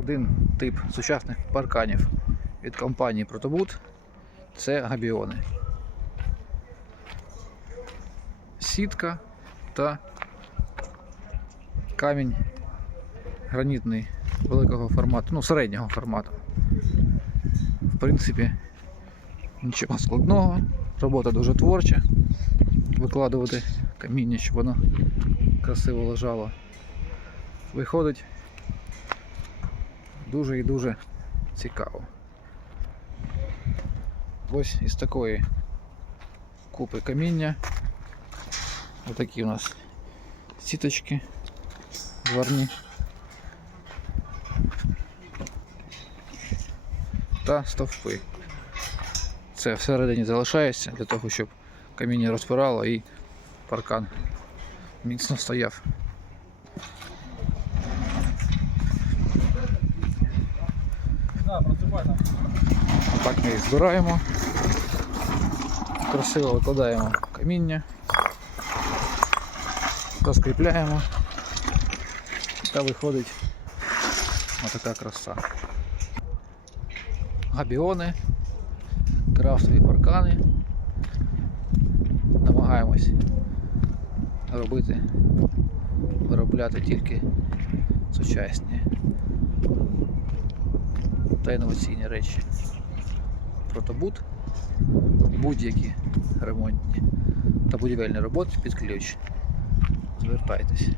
Один тип сучасних парканів від компанії Протобут це габіони. Сітка та камінь гранітний великого формату, ну середнього формату. В принципі, нічого складного, робота дуже творча. Викладувати каміння, щоб воно красиво лежало. Виходить дуже і дуже цікаво. Ось із такої купи каміння. Отакі у нас сіточки зварні. Та стовпи. Це всередині залишається для того, щоб каміння розпирало і паркан міцно стояв. Так ми їх збираємо. Красиво викладаємо каміння, розкріпляємо та виходить отака краса. Габіони, крафтові паркани. Намагаємось робити, виробляти тільки сучасні та інноваційні речі. Протобут, будь-які ремонтні та будівельні роботи під ключ. Звертайтесь.